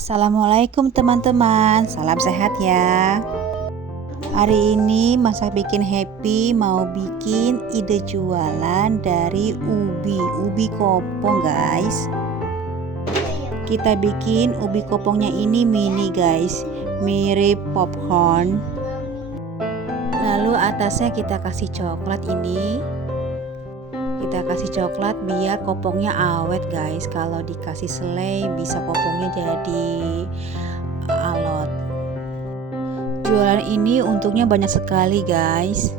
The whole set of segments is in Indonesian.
Assalamualaikum teman-teman, salam sehat ya. Hari ini masak bikin happy, mau bikin ide jualan dari ubi kopong guys. Kita bikin ubi kopongnya ini mini guys, mirip popcorn. Lalu atasnya kita kasih coklat ini. Kita kasih coklat biar kopongnya awet guys. Kalau dikasih selai bisa kopongnya jadi alot. Jualan ini untungnya banyak sekali guys.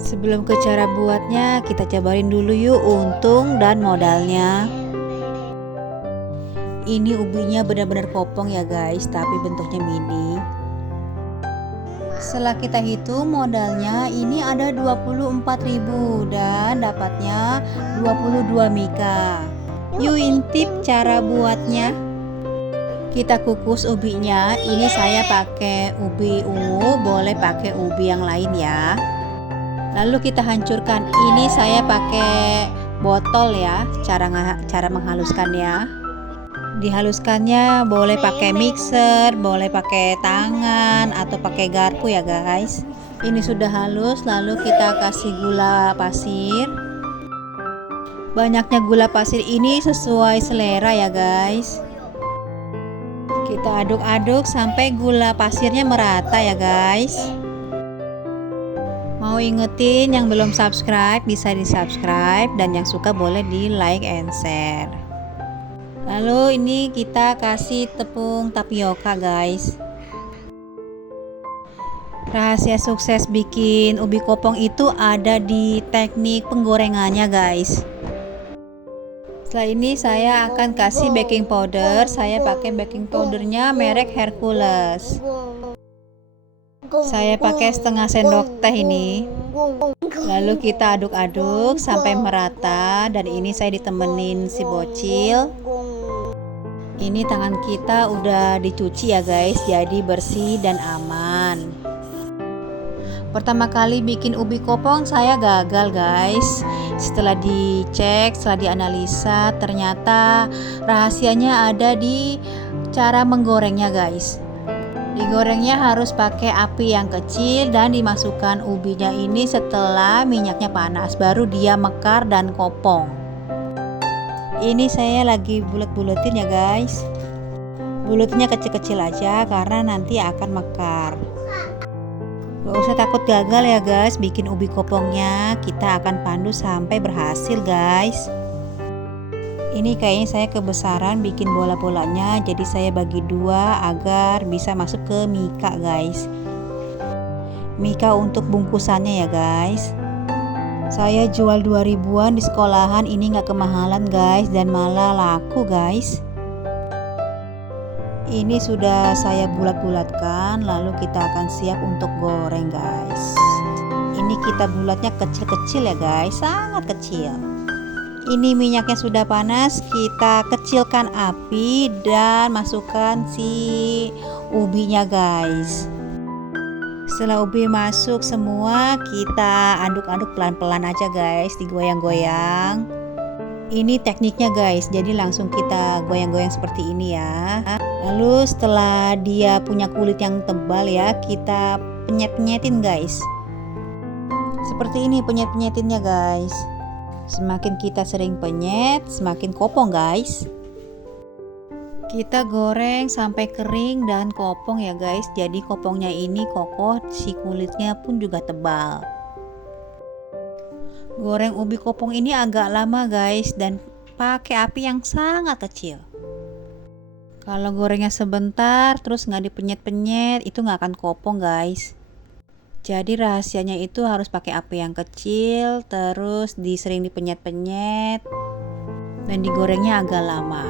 Sebelum ke cara buatnya, kita jabarin dulu yuk untung dan modalnya. Ini ubinya benar-benar kopong ya guys, tapi bentuknya mini. Setelah kita hitung modalnya ini ada 24.000 dan dapatnya 22 mika. Yuk intip cara buatnya. Kita kukus ubinya. Ini saya pakai ubi ungu, boleh pakai ubi yang lain ya. Lalu kita hancurkan. Ini saya pakai botol ya. Cara menghaluskannya. Dihaluskannya boleh pakai mixer, boleh pakai tangan atau pakai garpu ya guys. Ini sudah halus, lalu kita kasih gula pasir. Banyaknya gula pasir ini sesuai selera ya guys. Kita aduk-aduk sampai gula pasirnya merata ya guys. Mau ingetin yang belum subscribe bisa di subscribe, dan yang suka boleh di like and share. Lalu ini kita kasih tepung tapioka guys. Rahasia sukses bikin ubi kopong itu ada di teknik penggorengannya guys. Setelah ini saya akan kasih baking powder. Saya pakai baking powdernya merek Hercules. Saya pakai setengah sendok teh ini. Lalu kita aduk-aduk sampai merata, dan ini saya ditemenin si bocil. Ini tangan kita udah dicuci ya guys, jadi bersih dan aman. Pertama kali bikin ubi kopong saya gagal guys. Setelah dicek, setelah dianalisa, ternyata rahasianya ada di cara menggorengnya guys. Digorengnya harus pakai api yang kecil dan dimasukkan ubinya ini setelah minyaknya panas, baru dia mekar dan kopong. Ini saya lagi bulet-buletin ya guys. Buletnya kecil-kecil aja karena nanti akan mekar. Gak usah takut gagal ya guys bikin ubi kopongnya. Kita akan pandu sampai berhasil guys. Ini kayaknya saya kebesaran bikin bola-bolanya, jadi saya bagi dua agar bisa masuk ke mika guys. Mika untuk bungkusannya ya guys. Saya jual 2000-an di sekolahan, ini gak kemahalan guys, dan malah laku guys. Ini sudah saya bulat-bulatkan, lalu kita akan siap untuk goreng guys. Ini kita bulatnya kecil-kecil ya guys, sangat kecil. Ini minyaknya sudah panas, kita kecilkan api dan masukkan si ubinya guys. Setelah ubi masuk semua, kita aduk-aduk pelan-pelan aja guys, digoyang-goyang. Ini tekniknya guys, jadi langsung kita goyang-goyang seperti ini ya. Lalu setelah dia punya kulit yang tebal ya, kita penyet-penyetin guys. Seperti ini penyet-penyetinnya guys. Semakin kita sering penyet, semakin kopong guys. Kita goreng sampai kering dan kopong ya guys. Jadi kopongnya ini kokoh, si kulitnya pun juga tebal. Goreng ubi kopong ini agak lama guys, dan pakai api yang sangat kecil. Kalau gorengnya sebentar terus nggak dipenyet-penyet, itu nggak akan kopong guys. Jadi rahasianya itu harus pakai api yang kecil, terus sering dipenyet-penyet, dan digorengnya agak lama.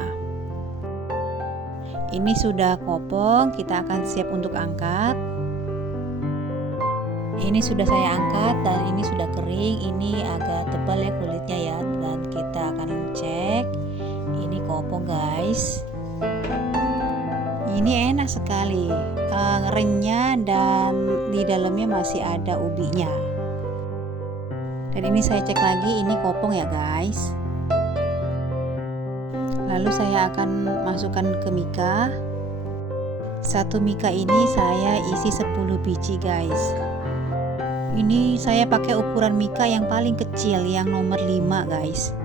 Ini sudah kopong, kita akan siap untuk angkat. Ini sudah saya angkat dan ini sudah kering. Ini agak tebal ya kulitnya ya, dan kita akan cek. Ini kopong guys. Ini enak sekali, renyah dan di dalamnya masih ada ubinya. Dan ini saya cek lagi, ini kopong ya guys. Lalu saya akan masukkan ke mika. Satu mika ini saya isi 10 biji guys. Ini saya pakai ukuran mika yang paling kecil, yang nomor 5 guys.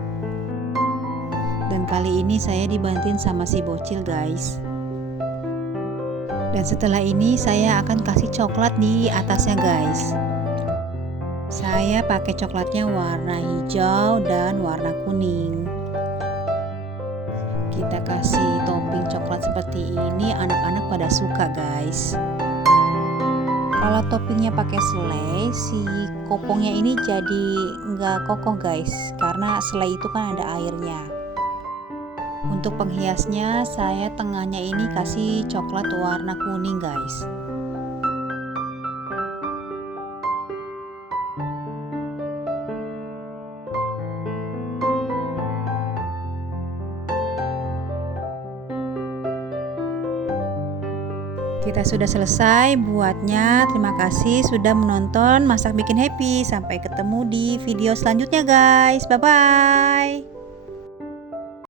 Dan kali ini saya dibantuin sama si bocil guys. Dan setelah ini saya akan kasih coklat di atasnya guys. Saya pakai coklatnya warna hijau dan warna kuning. Kita kasih topping coklat seperti ini, anak-anak pada suka guys. Kalau toppingnya pakai selai, si kopongnya ini jadi nggak kokoh guys, karena selai itu kan ada airnya. Untuk penghiasnya saya tengahnya ini kasih coklat warna kuning guys. Kita sudah selesai buatnya. Terima kasih sudah menonton Masak Bikin Happy. Sampai ketemu di video selanjutnya guys. Bye bye.